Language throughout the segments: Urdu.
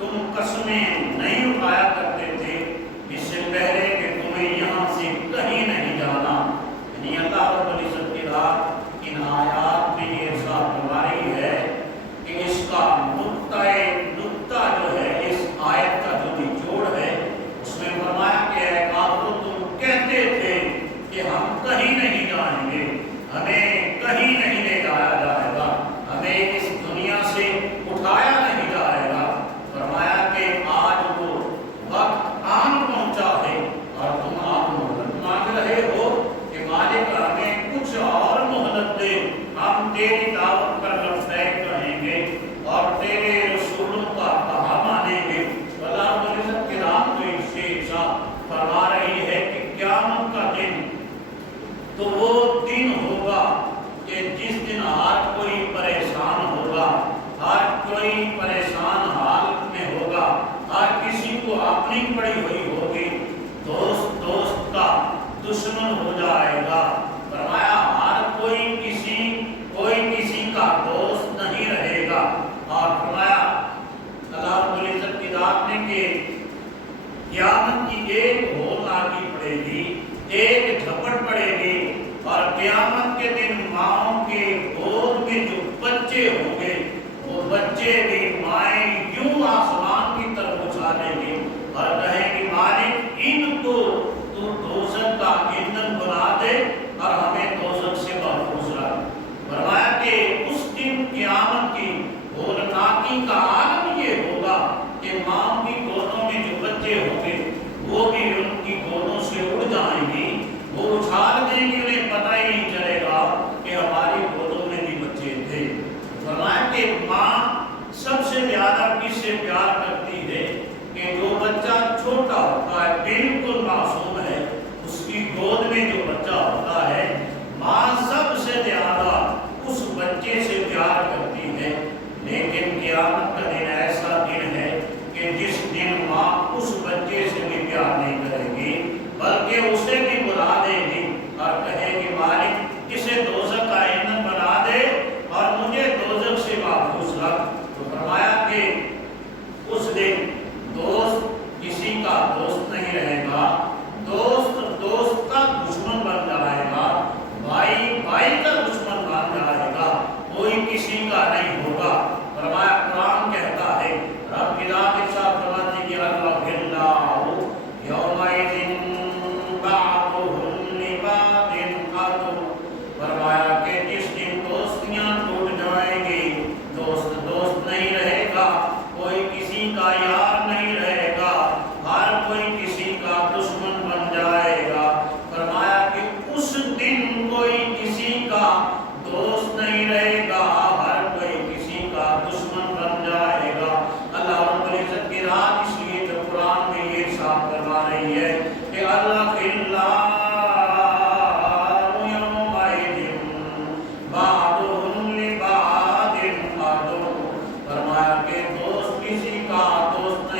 تم قسمیں نہیں اٹھایا کرتے تھے اس سے پہلے کہ تمہیں یہاں سے کہیں نہیں جانا. یعنی اللہ رب العزت کی رات ان آیات میں یہ ارشاد فرما رہی ہے کہ اس کا نقطہ جو ہے اس آیت کا جو نچوڑ ہے اس میں فرمایا کہ اے کافرو تم کہتے تھے کہ ہم کہیں نہیں جائیں گے, ہمیں کہیں نہیں لے جایا جائے گا, ہمیں اس دنیا سے اٹھایا نہیں جائے گا. فرمایا کہ آج وہ وقت آن پہنچا ہے اور تم آپ مہلت مانگ رہے ہو کہ مالک ہمیں کچھ اور مہلت دے, ہم تیری دعوت پر لبیک کہیں گے اور تیرے رسولوں کا کہا مانیں گے. اللہ رب العزت کی رات کو اس سے فرما رہی ہے کہ قیامت کا دن تو وہ دن ہوگا کہ جس دن ہر کوئی پریشان ہوگا, ہر کوئی پریشان حالت میں ہوگا, ہر کسی کو اپنی پڑی ہوئی ہوگی, دوست دوست کا دشمن ہو جائے گا. فرمایا ہر کوئی کسی کا دوست نہیں رہے گا. اور فرمایا اللہ رب العزت کی رات نے کہ قیامت کی ایک ہول لاگی پڑے گی, ایک جھپٹ پڑے گی اور قیامت کے دن ماؤں کے گود میں جو بچے ہوں گے وہ بچے بھی مائیں یوں آسمان کی طرف اچھالیں گے اور کہیں گے مالک ان کو تو دوزخ کا ایندھن بنا دے اور ہمیں دوزخ سے محفوظ رکھ. فرمایا کہ اس دن قیامت کی ہولناکی کا عالم یہ ہوگا کہ ماں کی گودوں میں جو بچے ہوں گے وہ بھی ان کی گودوں سے اڑ جائیں گی, وہ اچھال دیں گے, انہیں پتہ ہی نہیں چلے گا کہ ہماری گودوں میں بھی بچے تھے. فرمایا کہ ماں سب سے زیادہ کس سے پیار کرتی ہے کہ جو بچہ چھوٹا ہوتا ہے بالکل معصوم ہے اس کی گود میں جو بچہ ہوتا ہے ماں سب سے زیادہ اس بچے سے پیار کرتی ہے. لیکن قیامت کا دن ایسا دن ہے کہ جس دن ماں اس بچے سے بھی پیار نہیں کرے گی بلکہ اسے بھی بلا دے گی اور کہے گی مالک اسے دوزخ کا ایندھن بنا دے اور مجھے دوزخ سے محفوظ رکھ. تو فرمایا کہ اس دن دوست کسی کا دوست نہیں رہے گا, دوست دوست کا دشمن بن جائے گا, بھائی بھائی کا دشمن بن جائے گا, کوئی کسی کا نہیں ہوگا. فرمایا قرآن کہتا ہے رب ذات ارشاد فرماتے کہ اللہ یومئذ بعضهم لبعض عدو. فرمایا کہ جس دن دوستیاں ٹوٹ جائیں گی, دوست نہیں رہے گا, کوئی کسی کا یار نہیں رہے گا, ہر کوئی کسی کا دشمن بن جائے گا. فرمایا کہ اس دن کوئی کسی کا دوست نہیں رہے گا, ہر کوئی کسی کا دشمن بن جائے گا. اللہ رب العزت کی رات اس لیے جو قرآن میں یہ ارشاد فرما رہی ہے کہ اللہ بعضهم لبعض عدو. فرمایا کہ دوست کسی کا دوست نہیں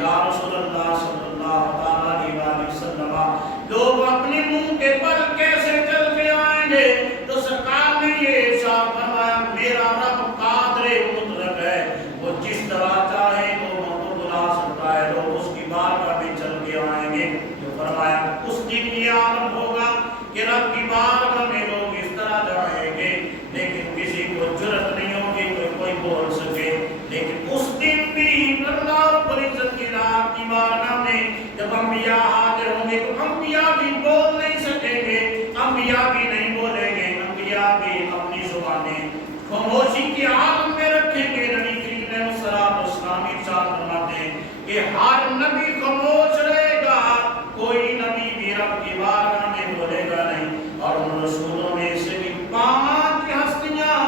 یا رسول اللہ صلی اللہ علیہ وسلم لوگ اپنے منہ کے پر کیسے چل کے آئیں گے؟ تو سرکار نے یہ ارشاد فرمایا میرا رب قادر مطلق ہے، وہ جس طرح چاہے لوگوں کو بلا سکتا ہے، لوگ اس کی بارگاہ میں چل کے آئیں گے۔ جو فرمایا اس دن یہ عالم ہوگا کہ رب کی بارگاہ میں لوگ اس طرح جائیں گے لیکن کسی کو جرأت نہیں ہوگی کہ کوئی بول سکے۔ لیکن اس دن بھی اللہ رب العزت کی رات کی بارگاہ میں جب انبیاء حاضر ہوں گے تو انبیاء بھی بول نہیں سکیں گے، انبیاء بھی نہیں بولیں گے، انبیاء بھی اپنی زبانیں خاموشی کے عالم میں رکھیں گے۔ نبی کریم علیہ السلام ارشاد فرماتے ہیں کہ ہر نبی خاموش رہے گا، کوئی نبی بھی رب کی بارگاہ میں بولے گا نہیں۔ اور ان رسولوں میں سے بھی 5 ہستیاں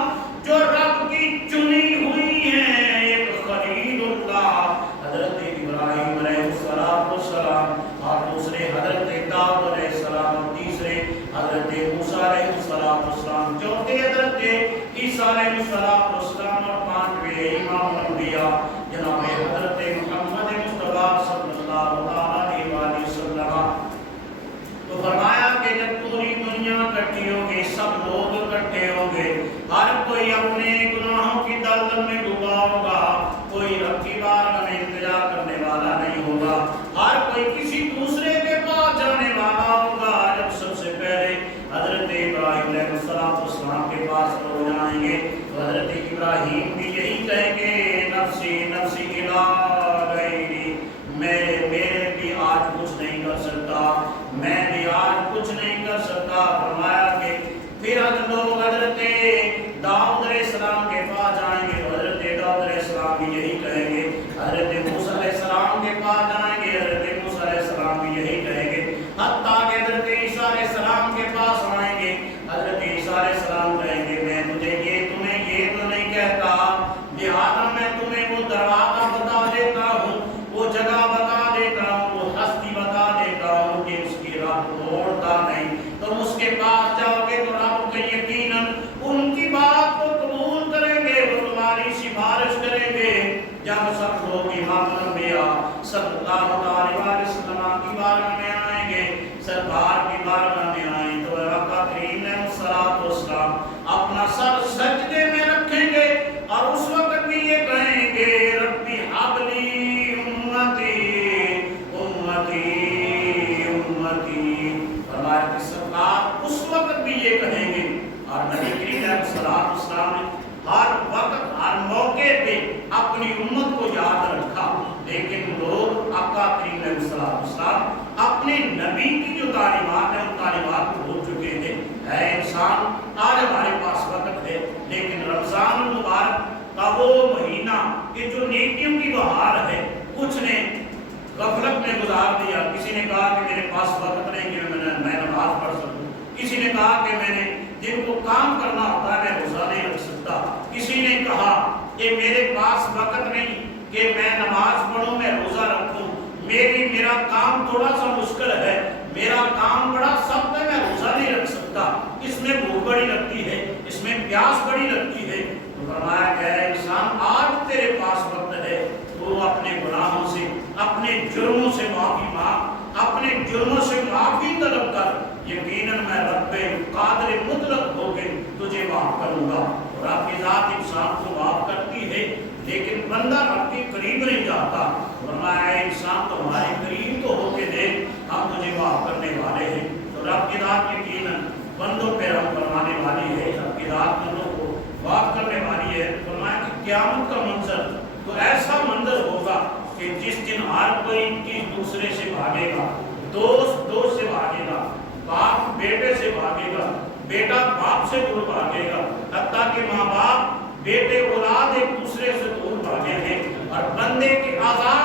جو رب کی چنی ہوئی ہیں، ایک خلیل اللہ حضرت ابراہیم علیہ السلام، اور دوسرے حضرت داؤد علیہ السلام، اور تیسرے حضرت موسیٰ علیہ السلام، چوتھے حضرت عیسیٰ علیہ السلام، اور 5ویں امام الانبیاء جناب حضرت محمد مصطفیٰ صلی اللہ علیہ وسلم۔ تو فرمایا کہ جب پوری دنیا اکٹھی ہوگی، سب لوگ اکٹھے ہوں گے، ہر کوئی اپنے گناہوں کی دلدل میں ڈوبا ہوگا، کوئی رب کی بارگاہ میں انتظار کرنے والا نہیں ہوگا، ہر کوئی کسی دوسرے کے پاس جانے والا ہوگا۔ جب سب سے پہلے حضرت ابراہیم علیہ السلام کے پاس لوگ جائیں گے تو حضرت ابراہیم بھی یہی کہیں گے نفسی نفسی الا غیری، میں بھی آج کچھ نہیں کر سکتا، میں بھی آج کچھ نہیں کر سکتا۔ فرمایا کہ پھر لوگ حضرت داؤد علیہ السلام کے پاس جائیں گے تو حضرت داؤد علیہ السلام بھی یہی کہیں گے، حضرت موسیٰ علیہ السلام کے پاس جائیں گے، حضرت موسیٰ علیہ السلام بھی یہی کہیں گے، حتیٰ کہ حضرت عیسیٰ علیہ السلام کے پاس آئیں گے، حضرت عیسیٰ علیہ السلام کہیں گے میں تمہیں یہ تو نہیں کہتا، لہٰذا میں تمہیں وہ دروازہ بتا دیتا ہوں، وہ جگہ بتا دیتا ہوں، وہ ہستی بتا دیتا ہوں کہ اس کی رب توڑتا نہیں۔ تم اس کے پاس جاؤ گے تو رب کے یقیناً ان کی بات کو قبول کریں گے، وہ تمہاری سفارش کریں گے۔ جب سب لوگ امام الانبیاء صلی اللہ علیہ وسلم کی بارگاہ میں آئیں گے، سرکار کی بارگاہ میں آئیں تو آقا کریم علیہ السلام اپنا سر سجدے میں رکھیں گے اور اس وقت بھی یہ کہیں گے ربی حبلی امتی امتی امتی۔ فرمایا کہ سرکار اس وقت بھی یہ کہیں گے، اور نبی کریم علیہ السلام نے ہر وقت ہر موقع پہ اپنی امت کو یاد رکھا، لیکن لوگ آقا کریم علیہ السلام اپنے نبی کی جو تعلیمات ہیں ان تعلیمات کو بھول چکے ہیں۔ اے انسان، آج ہمارے پاس وقت ہے، لیکن رمضان المبارک کا وہ مہینہ کہ جو نیکیوں کی بہار ہے، کچھ نے غفلت میں گزار دیا۔ کسی نے کہا کہ میرے پاس وقت نہیں کہ میں نماز پڑھ سکوں، کسی نے کہا کہ میں نے جن کو کام کرنا ہوتا ہے میں روزہ نہیں رکھ سکتا، کسی نے کہا کہ میرے پاس وقت نہیں کہ میں نماز پڑھوں میں روزہ رکھوں، میرا کام تھوڑا سا مشکل ہے، میرا کام بڑا سخت ہے، میں روزہ نہیں رکھ سکتا، اس میں بھوک بڑی لگتی ہے، اس میں پیاس بڑی لگتی ہے۔ تو فرمایا کہ اے انسان، آج تیرے پاس وقت ہے، تو اپنے گناہوں سے اپنے جرموں سے معافی مانگ، اپنے جرموں سے معافی طلب کر، یقیناً میں رب قادر مطلق ہو کے تجھے معاف کروں گا۔ اور آپ کی ذات انسان کو معاف کرتی ہے، لیکن بندہ رب کے قریب نہیں جاتا۔ فرمایا اے انسان، تو ہمارے قریب تو ہو کے دیکھ، ہم تجھے معاف کرنے والے ہیں۔ تو رب کی ذات یقیناً بندوں پہ رحم فرمانے والی ہے، رب کی ذات بندوں کو معاف کرنے والی ہے۔ فرمایا کہ قیامت کا منظر تو ایسا منظر ہوگا کہ جس دن ہر کوئی کس دوسرے سے بھاگے گا، دوست دوست سے بھاگے گا، باپ بیٹے سے بھاگے گا، بیٹا باپ سے دور بھاگے گا، حتیٰ کہ ماں باپ بیٹے اولاد ایک دوسرے سے دور بھاگیں گے، اور بندے کے آزاد